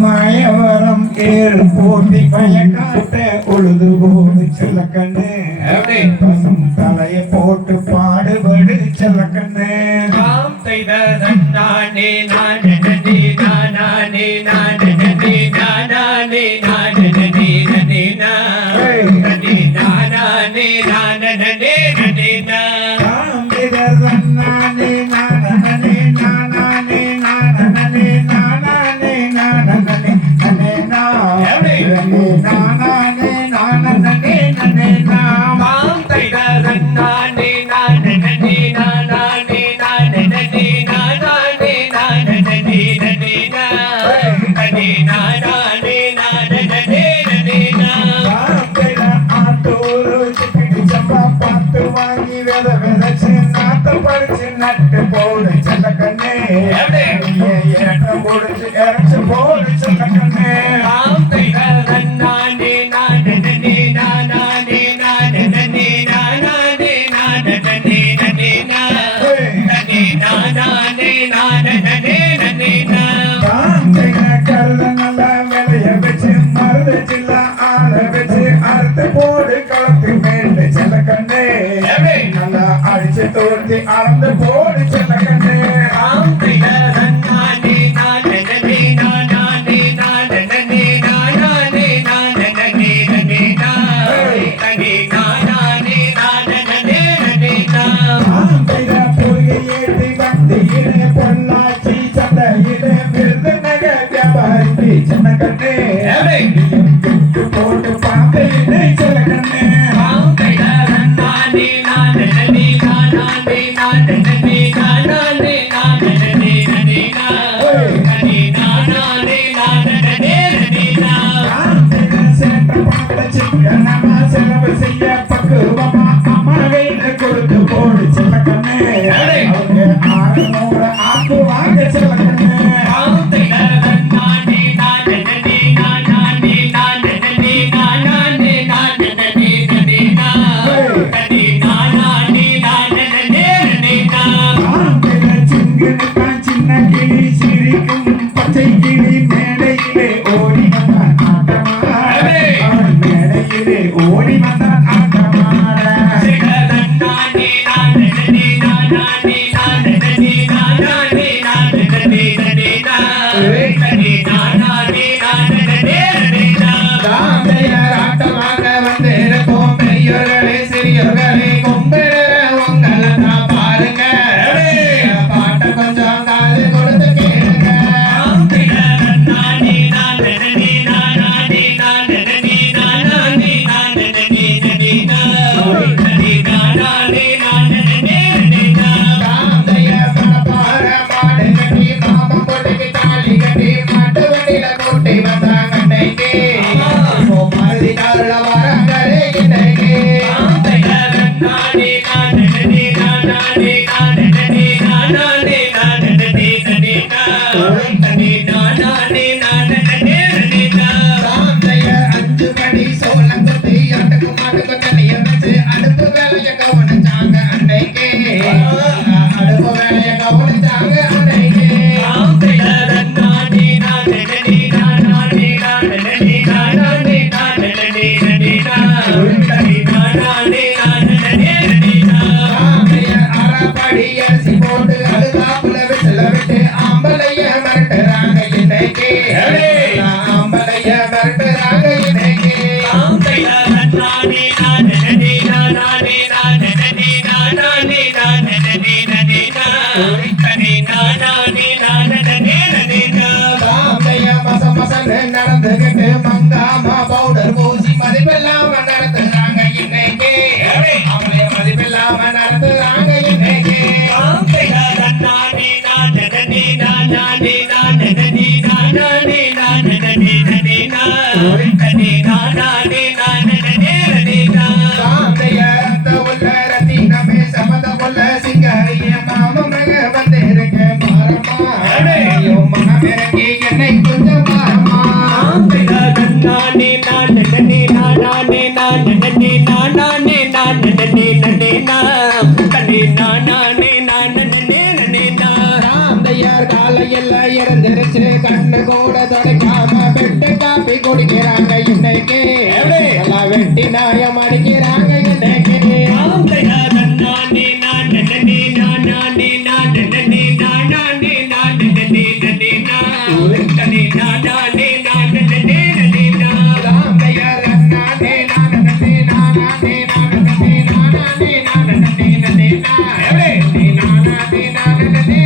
மாயவரம் ஏறு போட்டி பயக்காட்ட உழுது போது செல்லக்கண்ணு பசும் தலைய போட்டு பாடுபடு செல்லக்கண்ணு நானே நானே நானே நானே நானே நானே நட்டு போடு செல்லக்கண்ணே ஏற்றம் கொடுத்து இறச்சு போடு செல்லக்கண்ணே நானே நானே நானே நானே போடு களத்து மேண்டு செல்லக்கண்ணே நல்லா அடிச்சு தோர்த்தி அளந்து போடு செல்லக்கண்ணே பொள்ளாச்சி சந்தையிலே விருதுநக வியாபாரி செல்லக்கண்ணே போட்டு பாம்பையிலே செல்லக்கண்ணே செலவு செய்ய பக்குவமா அம்மாவையில கொடுத்து போடு செல்லக்கண்ணே அவங்க 600 ஆக்குவாங்க செல்லக்கண்ணே சின்ன கிளி சிரிக்கும் பச்சை கிளி மேடையிலே ஓடி வந்தான் ஆட்டமாட மேடையிலே ஓடி வந்தான் ஆட்டமாட ஆட்டமாக வந்து இருக்கும் பெரியோர்களே சிறியோர்களே கும்பிட உங்களை நான் பாருங்க பாட்ட கொஞ்சம் காது கொடுத்து கேளுங்க அடுப்பு வேலைய கவனிச்சாங்க அன்னைக்கு அடுப்பு வேலைய கவனிச்சாங்க அன்னைக்கு அரைப்படி அரிசி போட்டு அழுகாப்புல விசில விட்டு ஆம்பளைய மிரட்டுறாங்க இன்னைக்கு ஆம்பளைய மிரட்டுறாங்க இன்னைக்கு மச குடிக்கிறாங்க இன்னைக்கு நல்லா வெட்டி நாயம் அடிக்கிறாங்க இன்னைக்கு ஆம்பளையா தன்னானே நான் நன்னே நானானே நான் நன்னே நானானே நான் நன்னே நன்னே நான் உருட்டனே நானானே நான் நன்னே நன்னே நான் ஆம்பளையார் அண்ணானே நானே நானானே நானே நானானே நானே நானே நானே நானே நானே